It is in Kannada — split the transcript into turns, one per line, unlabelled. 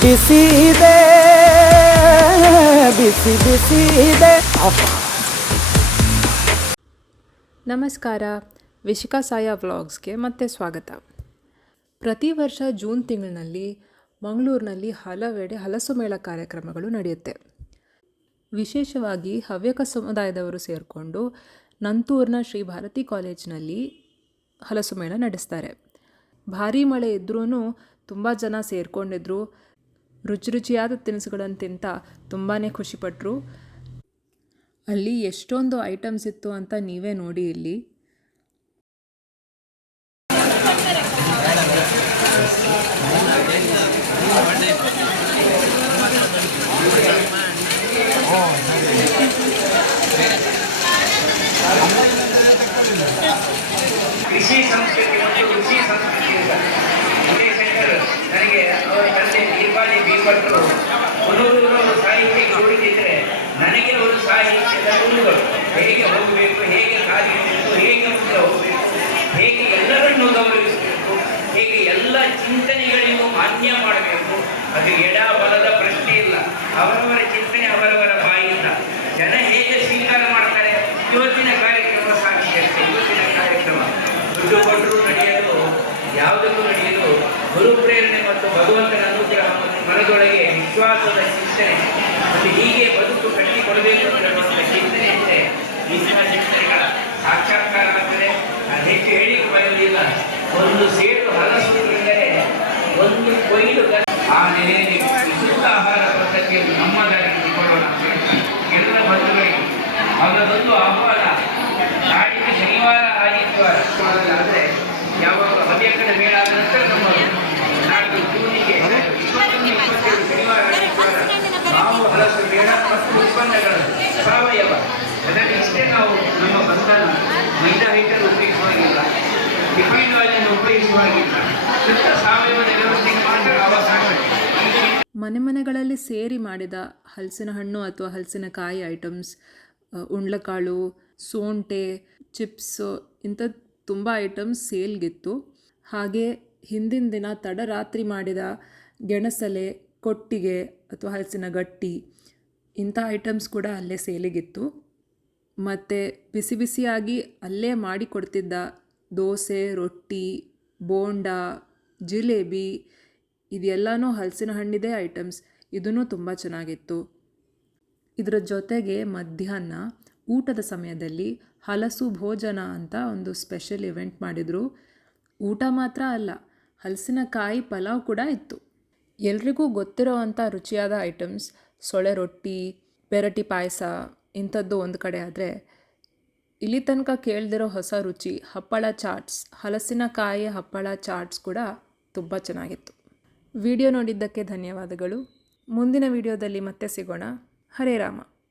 ಬಿಸಿ ಇದೆ ಬಿಸಿ ಬಿಸಿ ಇದೆ
ನಮಸ್ಕಾರ. ವಿಶಿಕಾ ಸಾಯ ವ್ಲಾಗ್ಸ್ಗೆ ಮತ್ತೆ ಸ್ವಾಗತ. ಪ್ರತಿ ವರ್ಷ ಜೂನ್ ತಿಂಗಳಿನಲ್ಲಿ ಮಂಗಳೂರಿನಲ್ಲಿ ಹಲವೆಡೆ ಹಲಸು ಮೇಳ ಕಾರ್ಯಕ್ರಮಗಳು ನಡೆಯುತ್ತೆ. ವಿಶೇಷವಾಗಿ ಹವ್ಯಕ ಸಮುದಾಯದವರು ಸೇರಿಕೊಂಡು ನಂತೂರಿನ ಶ್ರೀ ಭಾರತಿ ಕಾಲೇಜಿನಲ್ಲಿ ಹಲಸು ಮೇಳ ನಡೆಸ್ತಾರೆ. ಭಾರೀ ಮಳೆ ಇದ್ದರೂ ತುಂಬ ಜನ ಸೇರಿಕೊಂಡಿದ್ರು. ರುಚಿ ರುಚಿಯಾದ ತಿನಿಸುಗಳನ್ನು ತಿಂತ ತುಂಬಾ ಖುಷಿಪಟ್ಟರು ಅಲ್ಲಿ ಎಷ್ಟೊಂದು ಐಟಮ್ಸ್ ಇತ್ತು ಅಂತ ನೀವೇ ನೋಡಿ ಇಲ್ಲಿ.
ಬೀಪಟ್ರು ಮುನ್ನೂರು ಸಾಹಿತ್ಯಕ್ಕೆ ಉಳಿದಿದ್ರೆ ನನಗೆ ಒಂದು ಸಾಹಿತ್ಯದ ಗುರುಗಳು ಹೇಗೆ ಹೋಗಬೇಕು, ಹೇಗೆ ಕಾರ್ಯಬೇಕು ಹೇಗೆ ಮುಂದೆ ಹೋಗಬೇಕು, ಹೇಗೆ ಎಲ್ಲರನ್ನು ಗೌರವಿಸಬೇಕು, ಹೇಗೆ ಎಲ್ಲ ಚಿಂತನೆಗಳಿಗೂ ಮಾನ್ಯ ಮಾಡಬೇಕು, ಅದು ಎಡ ಬಲದ ಪ್ರಶ್ನೆ ಇಲ್ಲ. ಅವರವರ ಚಿಂತನೆ ಅವರವರ ಬಾಯಿಂದ. ಜನ ಹೇಗೆ ಸ್ವೀಕಾರ ಮಾಡ್ತಾರೆ? ಇವತ್ತಿನ ಕಾರ್ಯಕ್ರಮ ಸಾಕ್ಷಿ ಅಷ್ಟೇ, ಇವತ್ತಿನ ಕಾರ್ಯಕ್ರಮ. ದುಡ್ಡು ಕೊಟ್ಟರು ನಡೆಯಲು ಯಾವುದಕ್ಕೂ ನಡೆಯಲು ಗುರು ಪ್ರೇರಣೆ ಮತ್ತು ಭಗವಂತನ ವಿಶ್ವಾಸದ ಚಿಂತನೆ ಮತ್ತು ಹೀಗೆ ಬದುಕು ಕಟ್ಟಿಕೊಡಬೇಕು ಅಂತ ಚಿಂತನೆಯಂತೆ ಚಿಂತನೆ ಇದ್ದರೆ ಈ ದಿನ ಚಿಂತನೆಗಳ ಸಾಕ್ಷಾತ್ಕಾರ ನಾನು ಹೆಚ್ಚು ಹೇಳಿಕೆ ಬರಲಿಲ್ಲ ಒಂದು ಸೇರು ಎಂದರೆ ಒಂದು ಕೊಯ್ಲು ಆ ನೆಲೆಯಲ್ಲಿ ವಿಶುದ್ಧ ಆಹಾರ ಪದ್ಧತಿಯನ್ನು ಕೊಡೋಣ. ಎಲ್ಲ ಬಂಧುಗಳಿಗೆ ಅವರದೊಂದು ಆಹ್ವಾನ ನಾಡಿದ್ದು ಶನಿವಾರ ಆಗಿತ್ತು ಆದರೆ ಯಾವಾಗ ಹದಿನೆಂಟರ ಮೇಳ ಆದ ನಂತರ ನಮ್ಮ ನಾಡಿದ್ದು ಜೂನಿಗೆ ಇಪ್ಪತ್ತೊಂದು ಇಪ್ಪತ್ತೇಳು ಶನಿವಾರ ಆದಿತ್ಯವಾರ ನಾವು ಹಲಸು ಮೇಳ ಮತ್ತು ಉತ್ಪನ್ನಗಳನ್ನು ಸಾವಯವ ಅದರಲ್ಲಿ ಇಷ್ಟೇ ನಾವು ನಮ್ಮ ಬಂಧನ ಮೈದಾ ಹಿಟ್ಟನ್ನು ಉಪಯೋಗಿಸುವಾಗಿಲ್ಲ ರಿಫೈನ್ಡ್ ಆಯಿಲನ್ನು ಉಪಯೋಗಿಸುವಾಗಿಲ್ಲ ಶುದ್ಧ ಸಾವಯವದ ವ್ಯವಸ್ಥೆಗೆ ಮಾತ್ರ ಅವಕಾಶ ಇದೆ.
ಮನೆ ಮನೆಗಳಲ್ಲಿ ಸೇರಿ ಮಾಡಿದ ಹಲಸಿನ ಹಣ್ಣು ಅಥವಾ ಹಲಸಿನಕಾಯಿ ಐಟಮ್ಸ್ ಉಂಡ್ಲಕಾಳು, ಸೋಂಟೆ ಚಿಪ್ಸು ಇಂಥ ತುಂಬ ಐಟಮ್ಸ್ ಸೇಲ್ಗಿತ್ತು. ಹಾಗೆ ಹಿಂದಿನ ದಿನ ತಡರಾತ್ರಿ ಮಾಡಿದ ಗೆಣಸಲೆ, ಕೊಟ್ಟಿಗೆ ಅಥವಾ ಹಲಸಿನ ಗಟ್ಟಿ ಇಂಥ ಐಟಮ್ಸ್ ಕೂಡ ಅಲ್ಲೇ ಸೇಲಿಗಿತ್ತು. ಮತ್ತು ಬಿಸಿ ಬಿಸಿಯಾಗಿ ಅಲ್ಲೇ ಮಾಡಿ ಕೊಡ್ತಿದ್ದ ದೋಸೆ, ರೊಟ್ಟಿ, ಬೋಂಡ, ಜಿಲೇಬಿ ಇದೆಲ್ಲನೂ ಹಲಸಿನ ಹಣ್ಣಿದೆ ಐಟಮ್ಸ್. ಇದೂ ತುಂಬ ಚೆನ್ನಾಗಿತ್ತು. ಇದರ ಜೊತೆಗೆ ಮಧ್ಯಾಹ್ನ ಊಟದ ಸಮಯದಲ್ಲಿ ಹಲಸು ಭೋಜನ ಅಂತ ಒಂದು ಸ್ಪೆಷಲ್ ಇವೆಂಟ್ ಮಾಡಿದರು. ಊಟ ಮಾತ್ರ ಅಲ್ಲ, ಹಲಸಿನಕಾಯಿ ಪಲಾವ್ ಕೂಡ ಇತ್ತು. ಎಲ್ರಿಗೂ ಗೊತ್ತಿರೋವಂಥ ರುಚಿಯಾದ ಐಟಮ್ಸ್ ಸೊಳೆ ರೊಟ್ಟಿ, ಪೆರಟಿ ಪಾಯಸ, ಇಂಥದ್ದು ಒಂದು ಕಡೆ ಆದರೆ ಇಲ್ಲಿ ತನಕ ಕೇಳ್ದಿರೋ ಹೊಸ ರುಚಿ ಹಪ್ಪಳ ಚಾಟ್ಸ್, ಹಲಸಿನಕಾಯಿ ಹಪ್ಪಳ ಚಾಟ್ಸ್ ಕೂಡ ತುಂಬ ಚೆನ್ನಾಗಿತ್ತು. ವಿಡಿಯೋ ನೋಡಿದ್ದಕ್ಕೆ ಧನ್ಯವಾದಗಳು. ಮುಂದಿನ ವಿಡಿಯೋದಲ್ಲಿ ಮತ್ತೆ ಸಿಗೋಣ. ಹರೇ ರಾಮ.